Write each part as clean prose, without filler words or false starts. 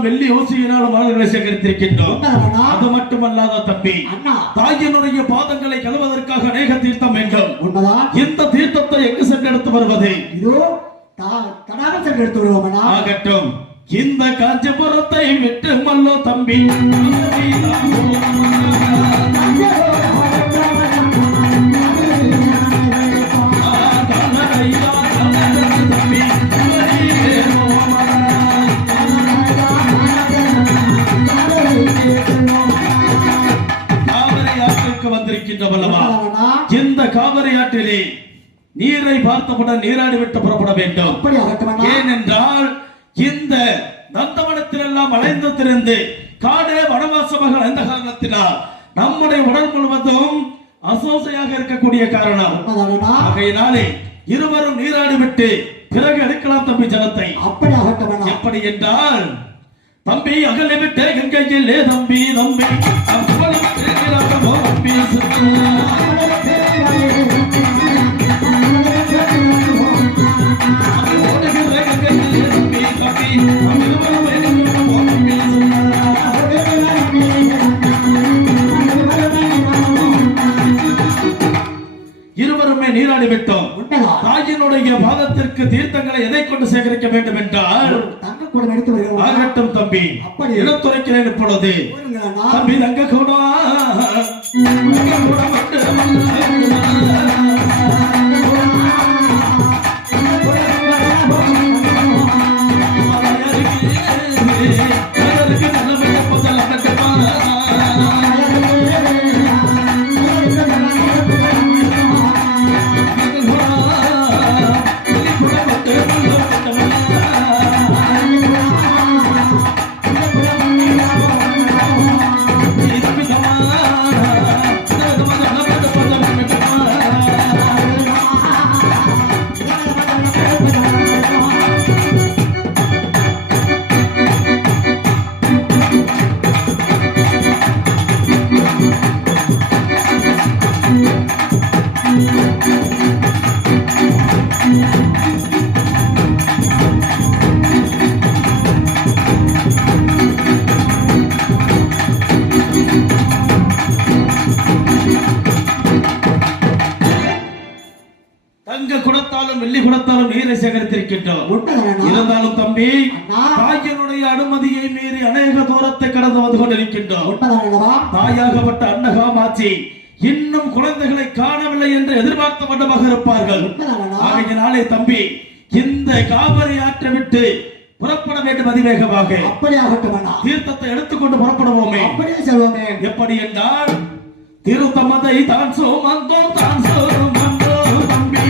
தங்கத்தாலும் வெள்ளி ஓசையினாலும் மலர்களை சேகரித்திருக்கின்றோம். அது மட்டுமல்லாத தம்பி, தாயினுடைய பாதங்களை கழுவதற்காக அநேக தீர்த்தம் வேண்டும். இந்த தீர்த்தத்தை எங்கு சென்று எடுத்து வருவது? ஆகட்டும், இந்த காஞ்சிபுரத்தை விட்டு மல்லோ தம்பி, இந்த காவிரி ஆற்றிலே நீரை பார்த்தவுடன் நீராடிவிட்டு புறப்பட வேண்டும். ஏனென்றால் இந்த நந்தவனத்தில் எல்லாம் அலைந்து திரிந்து காடே வனவாசமாக அலைந்த காரணத்தினால் நம்முடைய உடல் முழுவதும் அசோசையாக இருக்கக்கூடிய காரணம். ஆகையினாலே இருவரும் நீராடிவிட்டு பிறகு எடுக்கலாம் தம்பி ஜலத்தை. எப்படி என்றால், தம்பி அகலை விட்டு கங்கையில் தம்பி தம்பி இருவருமே நீராடி விட்டோம். தாயினுடைய பாதத்திற்கு தீர்த்தங்களை எதை கொண்டு சேகரிக்க வேண்டும் என்றால், ஆகட்டும் தம்பி, எடுத்துரைக்கிறேன் இப்பொழுது. தம்பி தங்க கூட நீரை சேகரித்திருக்கின்றோம். இருந்தாலும் தம்பி, தாயினுடைய அனுமதியை மீறி அநேக தூரத்தை கடந்து வந்து கொண்டிருக்கின்றோம். தாயாகப்பட்ட அன்னகாமாட்சி இன்னும் குழந்தைகளை காணவில்லை என்று எதிர்பார்த்த வண்ணமாக இருப்பார்கள். ஆகையினாலே தம்பி, இந்த காவிரி ஆற்றை விட்டு புறப்பட வேண்டும் அதிவேகமாக. தீர்த்தத்தை எடுத்துக்கொண்டு புறப்படுவோமே. எப்படி என்றால், திருத்தமதை தான் சோமந்தோ தான் சோமந்தோ தம்பி,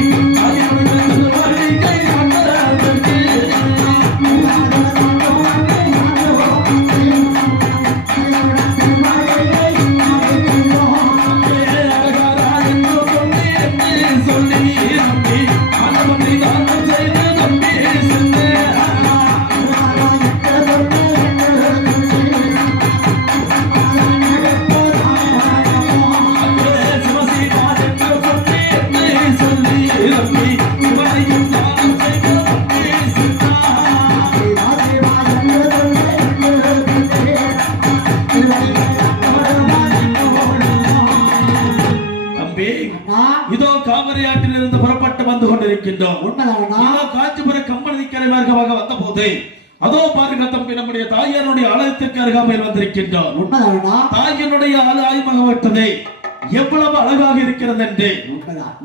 காஞ்சிபுர கம்பளதிக்கரை மார்க்கமாக வந்த போது அதோ பாருங்க தம்பி, நம்முடைய தாயாருடைய ஆலயத்திற்கு அருகாமையில் வந்திருக்கின்றோம். தாயினுடைய ஆலயமாகப்பட்டது எவ்வளவு அழகாக இருக்கிறது என்று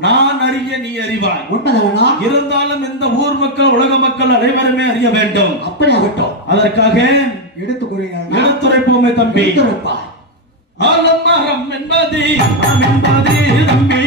நான் அறிய நீ அறிவாய். இருந்தாலும் இந்த ஊர் மக்கள், உலக மக்கள் அனைவருமே அறிய வேண்டும். அதற்காக எடுத்துரைப்போமே தம்பி. ஆலமரம் என்பது தம்பி,